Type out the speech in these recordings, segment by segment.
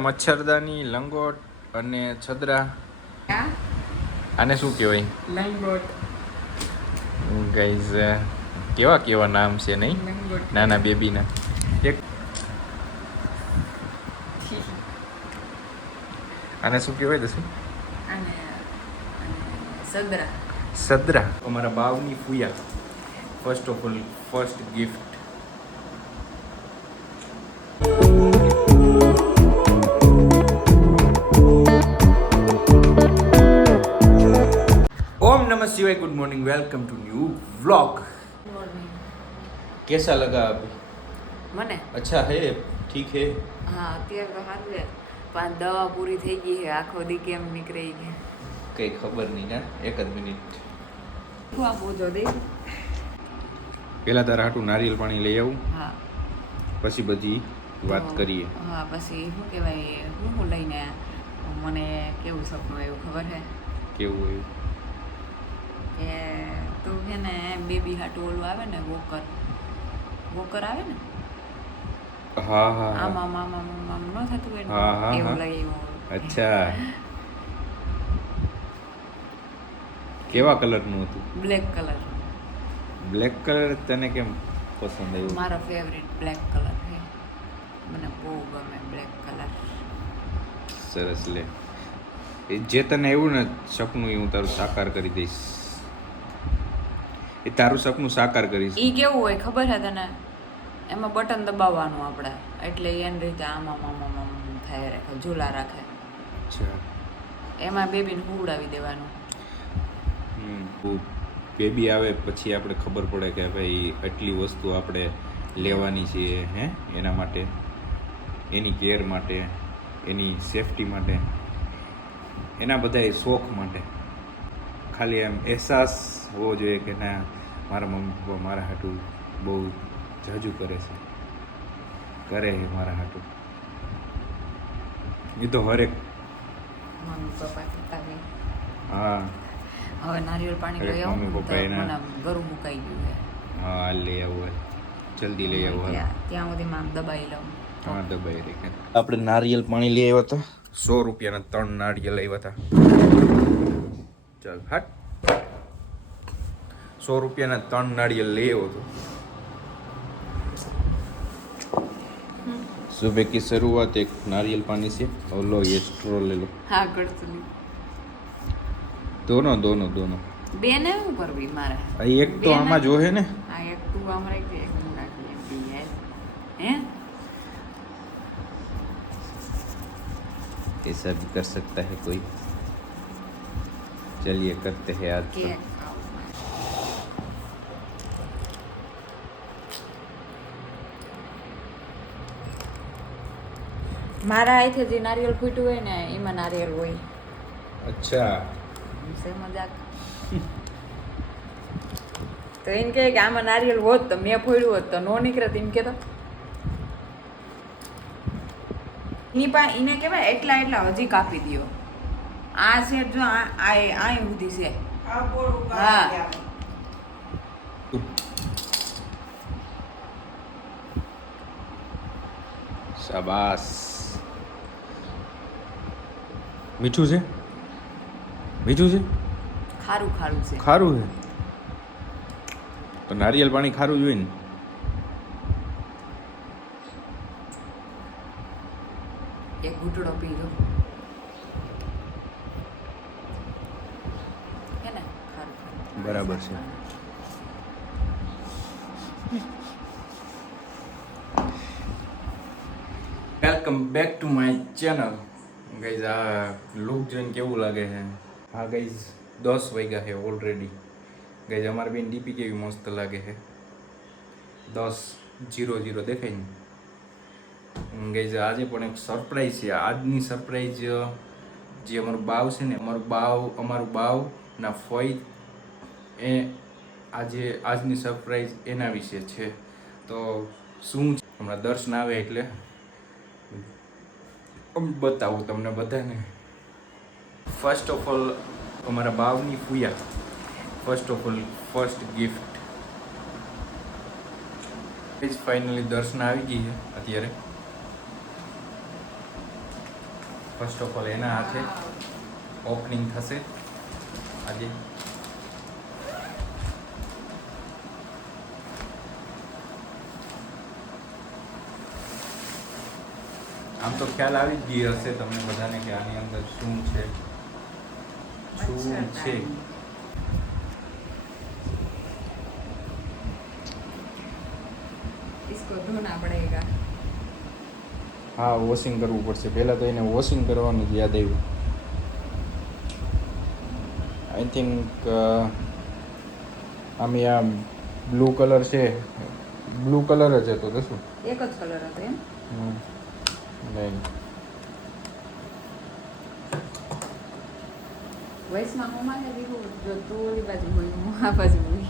મચ્છરદાની લંગોટ અને છદરા. આને શું કહેવાય? લંગોટ. ગાઈઝ કેવા કેવા નામ છે નહીં? નાના બેબીના. એક આને શું કહેવાય દસું સદરા સદરા અમારા બાવની પૂયા first of all first gift નમઃ શિવાય good morning welcome to new vlog કેસા લગા અભી? મને? અચ્છા હે ઠીક હે. હા અત્યારે તો હાલ છે. પણ દવા પૂરી થઈ ગઈ હે આખો દી કેમ નીકળી ગઈ કઈ ખબર નહીં ના એક જ મિનિટ. હું આ બોજો દે પેલા તારા હાટું નારિયેલ પાણી લઈ આવું. હા. પછી બધી વાત કરીએ. હા પછી શું કહેવાય હું હું લઈને મને કેવું સપનું એવું ખબર હે કેવું એવું કે તું છે ને બેબી હાટું ઓલું આવે ને વોકર. વોકર આવે ને? હા હા આમ આમ આમ આમ ન થતું એવું લઈ અચ્છા. કેવા કલરનું હતું? Black colour. બ્લેક કલર તને કેમ પસંદ આવ્યું? મારો ફેવરિટ બ્લેક કલર છે. મને બહુ ગમે બ્લેક કલર. સરસ લે. જે તને એવું ને સપનું એ હું તારું સાકાર કરી દઈશ. એ તારું સપનું સાકાર કરીશ. ઈ કેવું હોય ખબર છે તને? એમાં બટન દબાવવાનું આપણે. એટલે એની રીતે આમાં આમ આમ થાય રાખે ઝૂલા રાખે. એમાં બેબીને હુવડાવી દેવાનું. બેબી આવે પછી આપણે ખબર પડે કે ભાઈ આટલી વસ્તુ આપણે લેવાની છે હે? એના માટે એની કેર માટે એની સેફટી માટે એના બધાય શોખ માટે. ખાલી એમ અહેસાસ હોવો જોઈએ કે ના મારા મમ્મી પપ્પા મારા હાટું બહુ જાજુ કરે છે. કરે છે મારા હાટું. એ તો હરેક મમ્મી પપ્પા કહેતા હા. હવે નારિયેળ પાણી લઈ આવું મમ્મી પપ્પા એના- મને ગરું મુકાઈ ગયું છે. હા લઈ આવું હોય જલ્દી લઈ આવું. ત્યાં ત્યાં સુધી આમ દબાઈ લઉં. હા દબાઈ રહી આપણે નારિયેલ પાણી લઈ આવ્યા હતા. સો રૂપિયાના ત્રણ નારિયેલ આવ્યા હતા. ચાલ હટ સો રૂપિયાના ત્રણ નારિયેલ લઈ આવ્યો હતો सुबह की शुरुआत एक नारियल पानी से और लो ये स्ट्रॉ ले लो હા ગળતું दोनों दोनों दोनों બે ને શું કરવી મારે આ એક તો આમાં જો હે ને આ એક તું આમ રાખજે એક હું રાખી એમ બી હે હે ऐसा भी कर सकता है कोई चलिए करते हैं आज तो કેક ખાવું મારા હાથે જે નારિયેળ ફૂટ્યું હોય ને એમાં નારિયેળ હોય अच्छा સે મજાક તો એમ કહે કે આમાં નારિયેળ હોત તો મેં ફોડ્યું હોત તો નો નીકળે એમ કે તો એની પા એને કહેવાય એટલા એટલા હજી કાપી દ્યો આ સેટ જો આ આ સુધી છે. હા. શાબાસ મીઠું છે? મીઠું છે? ખારું ખારું છે. ખારું છે? તો નારિયેલ પાણી ખારું જોઈએ ને. એક ઘૂંટડો પી લો હે ને ખારું ખારું બરાબર છે. Welcome back to my channel guys આ લુક જોઈને કેવું લાગે છે? હા ગઈઝ દસ વાગ્યા છે ઓલરેડી ગઈઝ અમારી બેન ડીપી કેવી મસ્ત લાગે છે. દસ જીરો જીરો દેખાય ને. ગઈઝ આજે પણ એક સરપ્રાઈઝ છે. આજની સરપ્રાઈઝ જે અમારું બાવ છે ને અમારું બાવ અમારું બાવ ના ફોઈ એ આજે આજની સરપ્રાઈઝ એના વિશે છે. તો શું? હમણાં દર્શન આવે એટલે બતાવું તમને બધાને. ફર્સ્ટ ઓફ ઓલ અમારા બાવની પૂયા first of all first gift finally દર્શન આવી ગઈ છે અત્યારે. ફર્સ્ટ ઓફ ઓલ એના હાથે ઓપનિંગ થશે. આજે. આમ તો ખ્યાલ આવી જ ગયો હશે તમને બધાને કે આની અંદર શું છે? શું છે? હા વોશિંગ કરવું પડશે. પહેલાં તો એને વોશિંગ કરવાનું જ યાદ આવ્યું. આઈ થિંક આમ આ બ્લુ કલર છે. બ્લુ કલર જ હતો તો શું? એક જ કલર હતો એમ? नहीं Vezi, m-am mai avut de două ori pe voi, nu a pe voi.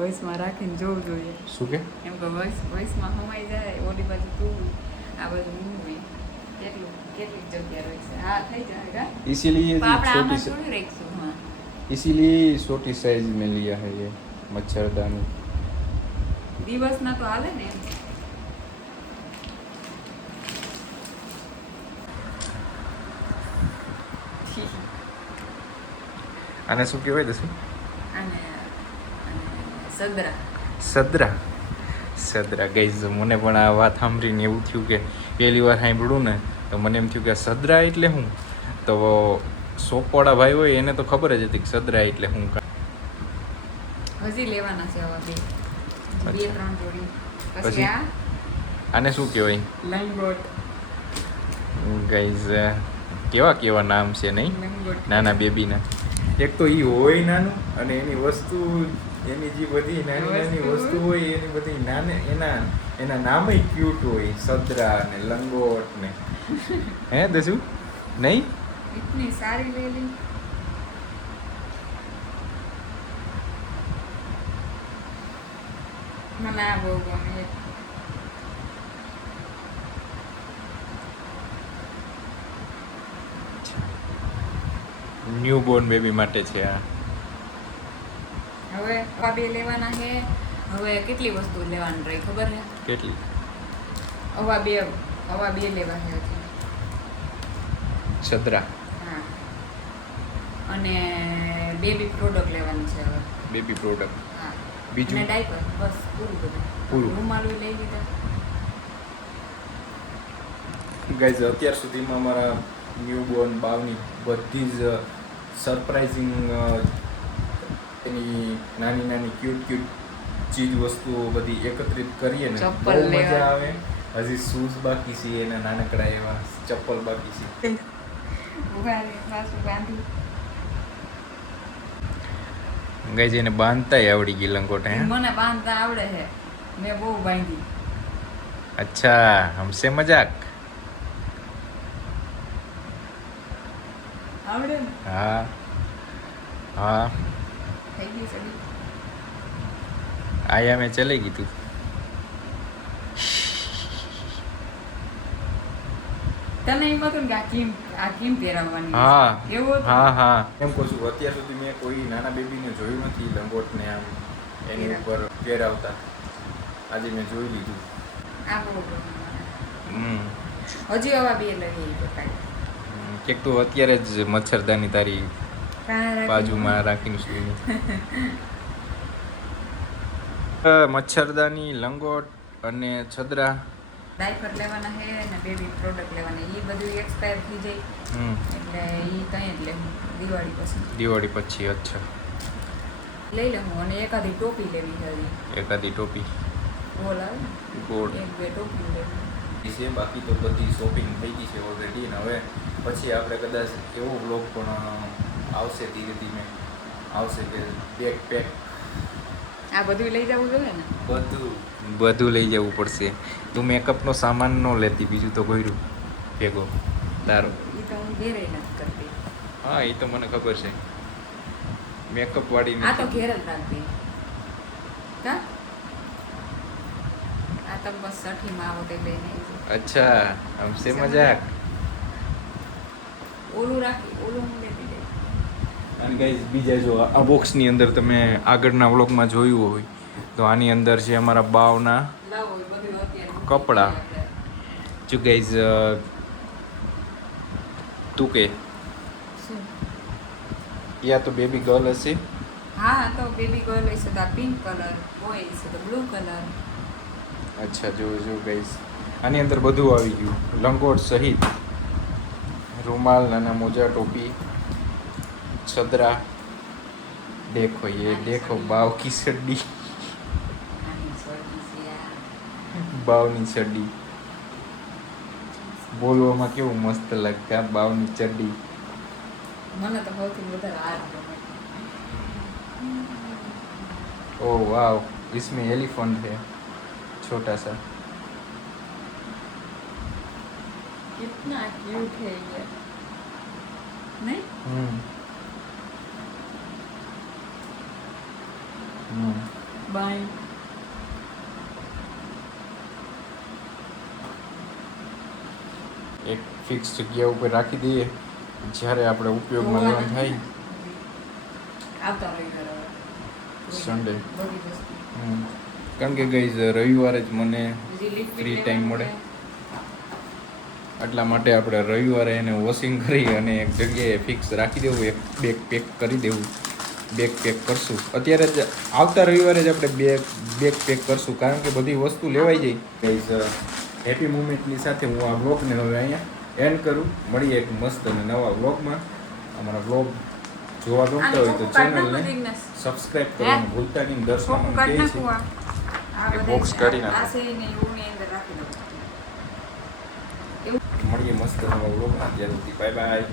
Vezi, mă rac în două doi. Suke? Am că vezi, vezi, m-am mai de ori pe voi, a pe voi. इसीलिए छोटी इसीलिए छोटी size में लिया है ये मच्छरदानी दिवस ना तो आले ने આને શું કહેવાય દસું સદરા. સદરા. સદરા ગઈ મને પણ આ વાત સાંભળીને એવું થયું કે પહેલી વાર સાંભળ્યું ને તો મને એમ થયું કે સદરા એટલે શું તો સોપવાળા ભાઈ હોય એને તો ખબર જ હતી કે સદરા એટલે શું હજી લેવાના છે આવા બે. બે ત્રણ જોડી. પછી? આ? આને શું કહેવાય? ગાઈઝ કેવા કેવા નામ છે નહીં? નાના બેબીના. એક તો એ હોય નાનું અને એની વસ્તુ એની જે બધી નાની નાની વસ્તુ હોય. એની બધી નાને એના એના નામે ક્યુટ હોય સદરા ને લંગોટ ને. હે દસુ? નહીં? ઇતની સારી લેલી મને આ બહુ ગમે. ન્યૂ બોર્ન બેબી માટે છે આ. હવે આ બે લેવાના છે. હવે કેટલી વસ્તુ લેવાની રહી ખબર છે? કેટલી? આવા બે આવા બે લેવા છે છત્રા હા. અને બેબી પ્રોડક્ટ લેવાની છે હવે. બેબી પ્રોડક્ટ હા. બીજું? અને ડાયપર બસ પૂરું બધું. પૂરું. રૂમાલું લઈ લીધા. ગાઈઝ અત્યાર સુધીમાં અમારા ન્યૂ બોર્ન બાવની બધી જ સરપ્રાઇઝિંગ એની નાની નાની ક્યુટ ક્યુટ ચીજ વસ્તુઓ બધી એકત્રિત કરીએ ને બહુ મજા આવે. હજી શૂઝ બાકી છે એના નાનકડા એવા ચપ્પલ બાકી છે. ગાઈઝ એને બાંધતાય આવડી ગઈ લંગોટ હે? મને બાંધતા આવડે છે. મેં બહુ બાંધી. અચ્છા હમસે મજાક? આવડે હા. હા. થઈ ગઈ સડી આયા મેં ચલાઈ ગયું તને એમ હતું કે આ કેમ આ કેમ પહેરાવવાની હા. એવું હા હા. એમ કહું છું અત્યાર સુધી મેં કોઈ નાના બેબીને જોયું નથી લંગોટને આમ એની ઉપર પહેરાવતા. આજે મેં જોઈ લીધું. આ બહુ હમ. હજી આવા બે લઈ બતાવી કેક તું અત્યારે જ મચ્છરદાની તારી બાજુમાં રાખીને સુઈ મચ્છરદાની લંગોટ અને છદરા. ડાયપર લેવાના હે અને બેબી પ્રોડક્ટ લેવાના. એ બધું એક્સપાયર થઈ જાય. હમ. એટલે એ કંઈ જ લેવું. દિવાળી પછી. દિવાળી પછી અચ્છા. લઈ લેવું અને એકાદી ટોપી લેવી હતી એકાદી ટોપી. બોલા આવે ગોળ. એક બે ટોપી લેવી. છે બાકી તો બધી શોપિંગ થઈ ગઈ છે ઓલરેડી ને હવે પછી આપણે કદાચ એવો બ્લોગ પણ આવશે ધીરે ધીમે. આવશે કે બેગ પેક આ બધું લઈ જવું જોઈએ ને? બધું. બધું લઈ જવું પડશે. તું મેકઅપનો સામાન ન લેતી બીજું તો ગોયરું. ભેગો. તારો. એ તો હું ઘેરે નથી કરતી. હા એ તો મને ખબર છે. મેકઅપ વાળી આ તો ઘેર જ રાખતી કા? આ તો બસ સઠીમાં આવો તે લઈને. અચ્છા હમસે મજાક? ઓલું રાખી ઓલું અને ગાઈઝ બીજા જો આ બોક્સની અંદર તમે આગળના વ્લોગમાં જોયું હોય તો આની અંદર છે અમારા બાવના કપડાં. જો ગાઈઝ તું કે? યા તો બેબી ગર્લ હશે? હા તો બેબી ગર્લ હશે તો પિંક કલર બોય હશે તો બ્લુ કલર અચ્છા જો જો ગઈશ આની અંદર બધું આવી ગયું. લંગોટ સહિત રૂમાલ નાના મોજા ટોપી છદરા દેખો એ દેખો બાવ કી સડ્ડી બાવની ચડ્ડી બોલવામાં કેવું મસ્ત લાગતા બાવની ચડ્ડી મને તો સૌથી વધારે આ ઓ વાવ. ઇસમે એલિફન્ટ છે छोटा सा कितना क्यूट है ये नहीं हम्म हम्म बाय એક ફિક્સ જગ્યા ઉપર રાખી દઈએ જ્યારે આપણે ઉપયોગમાં લેવાનું થાય આવતા રવિવારે હવે. Sunday. બધી વસ્તુ. હમ. કારણ કે ગઈ રવિવારે જ મને ફ્રી લેવાનું મળે. એટલા માટે આપણે રવિવારે એને વોશિંગ કરી અને એક જગ્યાએ ફિક્સ રાખી દેવું એક બેગ પેક કરી દેવું બેગ પેક કરશું. અત્યારે જ આવતા રવિવારે જ આપણે બેગ બેગ પેક કરશું કારણ કે બધી વસ્તુ લેવાઈ જાય. ગઈ હેપી મુમેન્ટની સાથે હું આ બ્લોગને હવે અહીંયા એન્ડ કરું. મળીએ એક મસ્ત અને નવા બ્લોગમાં અમારા વ્લોગ જોવા ગમતા હોય તો ચેનલને. સબસ્ક્રાઇબ કરવાનું ભૂલતા નહીં દર્શન કહે છે. એ બોક્સ કાઢી નાખો. મળીએ મસ્ત નવા વ્લોગમાં. સુધી બાય બાય